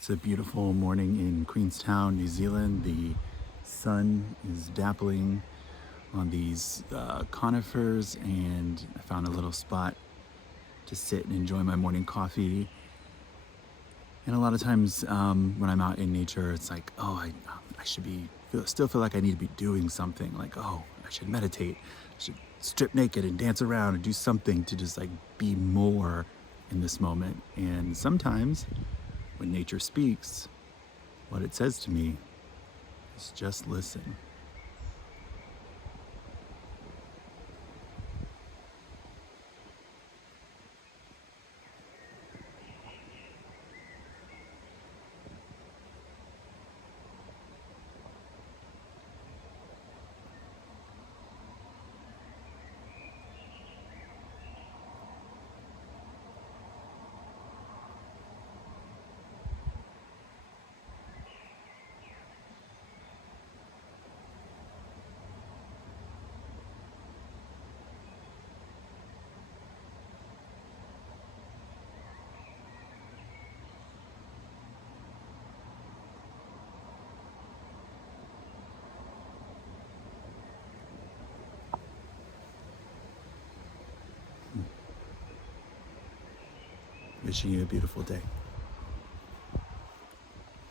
It's a beautiful morning in Queenstown, New Zealand. The sun is dappling on these conifers, and I found a little spot to sit and enjoy my morning coffee. And a lot of times when I'm out in nature, it's like, oh, I should still feel like I need to be doing something. Like, oh, I should meditate. I should strip naked and dance around and do something to just like be more in this moment. And sometimes when nature speaks, what it says to me is just listen. Wishing you a beautiful day.